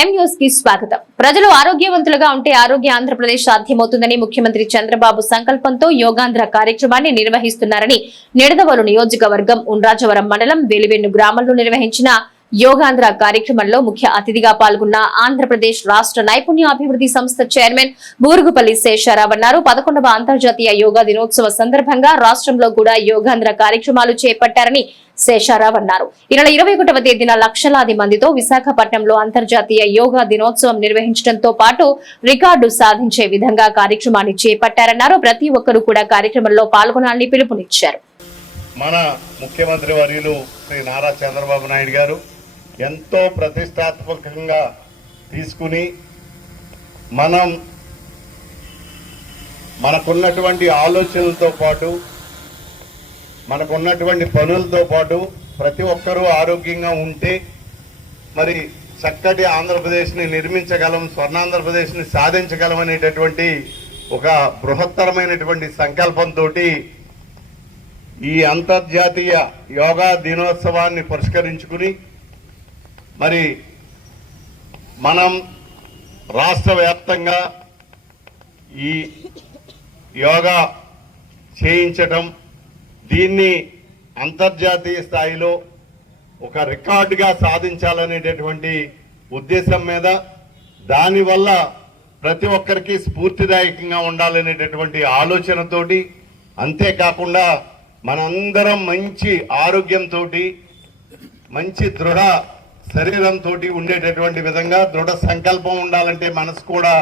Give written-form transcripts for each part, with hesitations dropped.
M news కి స్వాగతం. ప్రజలు ఆరోగ్యవంతులుగా ఉంటే ఆరోగ్య ఆంధ్రప్రదేశ్ సాధ్యమవుతుందని ముఖ్యమంత్రి చంద్రబాబు సంకల్పంతో యోగాంధ్ర కార్యక్రమాన్ని నిర్వహిస్తున్నారని నిడదవోలు నియోజకవర్గం ఉండ్రాజవరం మండలం వెలివెన్ను గ్రామంలో నిర్వహించిన యోగాంధ్ర కార్యక్రమంలో ముఖ్య అతిథిగా పాల్గొన్న ఆంధ్రప్రదేశ్ రాష్ట్ర నైపుణ్యాభివృద్ధి సంస్థ చైర్మన్ బూరుగుపల్లి శేషారావు అన్నారు. 11వ అంతర్జాతీయ యోగా దినోత్సవ సందర్భంగా రాష్ట్రంలో కూడా యోగాంధ్ర కార్యక్రమాలు చేపట్టారని శేషారావు అన్నారు. ఈ నెల 21వ తేదీన లక్షలాది మందితో విశాఖపట్నంలో అంతర్జాతీయ యోగా దినోత్సవం నిర్వహించడంతో పాటు రికార్డు సాధించే విధంగా కార్యక్రమాన్ని చేపట్టారన్నారు. ప్రతి ఒక్కరూ కూడా కార్యక్రమంలో పాల్గొనాలని పిలుపునిచ్చారు. మన ముఖ్యమంత్రి వర్యులు శ్రీ నారా చంద్రబాబు నాయుడు గారు ఎంతో ప్రతిష్టాత్మకంగా తీసుకుని మనకున్నటువంటి ఆలోచనలతో పాటు మనకున్నటువంటి పనులతో పాటు ప్రతి ఒక్కరూ ఆరోగ్యంగా ఉంటే మరి చక్కటి ఆంధ్రప్రదేశ్ని నిర్మించగలం, స్వర్ణాంధ్రప్రదేశ్ని సాధించగలం అనేటటువంటి ఒక బృహత్తరమైనటువంటి సంకల్పంతో ఈ అంతర్జాతీయ యోగా దినోత్సవాన్ని పురస్కరించుకుని మరి మనం రాష్ట్ర వ్యాప్తంగా ఈ యోగా చేయించటం, దీన్ని అంతర్జాతీయ స్థాయిలో ఒక రికార్డుగా సాధించాలనేటటువంటి ఉద్దేశం మీద, దానివల్ల ప్రతి ఒక్కరికి స్ఫూర్తిదాయకంగా ఉండాలనేటటువంటి ఆలోచనతోటి, అంతేకాకుండా మనందరం మంచి ఆరోగ్యంతో మంచి దృఢ శరీరంతో ఉండేటటువంటి విధంగా దృఢ సంకల్పం ఉండాలంటే మనసు కూడా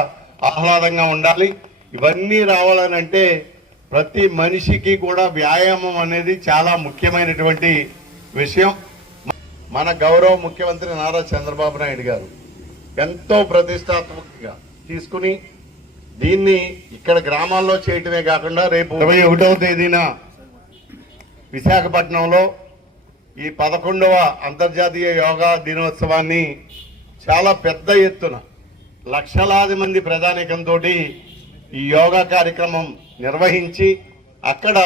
ఆహ్లాదంగా ఉండాలి. ఇవన్నీ రావాలనంటే ప్రతి మనిషికి కూడా వ్యాయామం అనేది చాలా ముఖ్యమైనటువంటి విషయం. మన గౌరవ ముఖ్యమంత్రి నారా చంద్రబాబు నాయుడు గారు ఎంతో ప్రతిష్టాత్మకంగా తీసుకుని దీన్ని ఇక్కడ గ్రామాల్లో చేయటమే కాకుండా రేపు 21వ తేదీన విశాఖపట్నంలో ఈ 11వ అంతర్జాతీయ యోగా దినోత్సవాన్ని చాలా పెద్ద ఎత్తున లక్షలాది మంది ప్రజానీకంతో ఈ యోగా కార్యక్రమం నిర్వహించి అక్కడ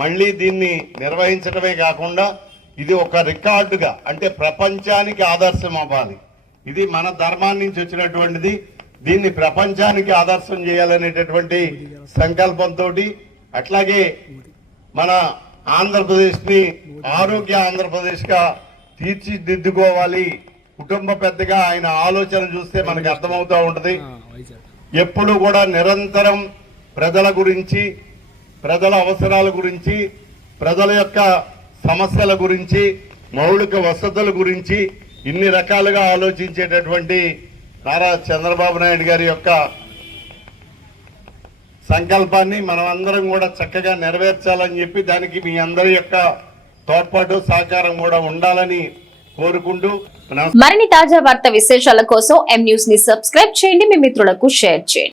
మళ్ళీ దీన్ని నిర్వహించడమే కాకుండా ఇది ఒక రికార్డుగా, అంటే ప్రపంచానికి ఆదర్శం అవ్వాలి. ఇది మన ధర్మాన్ని నుంచి వచ్చినటువంటిది, దీన్ని ప్రపంచానికి ఆదర్శం చేయాలనేటటువంటి సంకల్పంతో, అట్లాగే మన ఆంధ్రప్రదేశ్ని ఆరోగ్య ఆంధ్రప్రదేశ్గా తీర్చిదిద్దుకోవాలి. కుటుంబ పెద్దగా ఆయన ఆలోచన చూస్తే మనకు అర్థమవుతూ ఉంటుంది. ఎప్పుడు కూడా నిరంతరం ప్రజల గురించి, ప్రజల అవసరాల గురించి, ప్రజల యొక్క సమస్యల గురించి, మౌలిక వసతుల గురించి ఇన్ని రకాలుగా ఆలోచించేటటువంటి నారా చంద్రబాబు నాయుడు గారి యొక్క సంకల్పాన్ని మనం అందరం కూడా చక్కగా నెరవేర్చాలని చెప్పి, దానికి మీ అందరి యొక్క తోడ్పాటు సహకారం కూడా ఉండాలని కోరుకుంటూ మరిన్ని తాజా వార్త విశేషాల కోసం ఎం న్యూస్ ని సబ్స్క్రైబ్ చేయండి, మీ మిత్రులకు షేర్ చేయండి.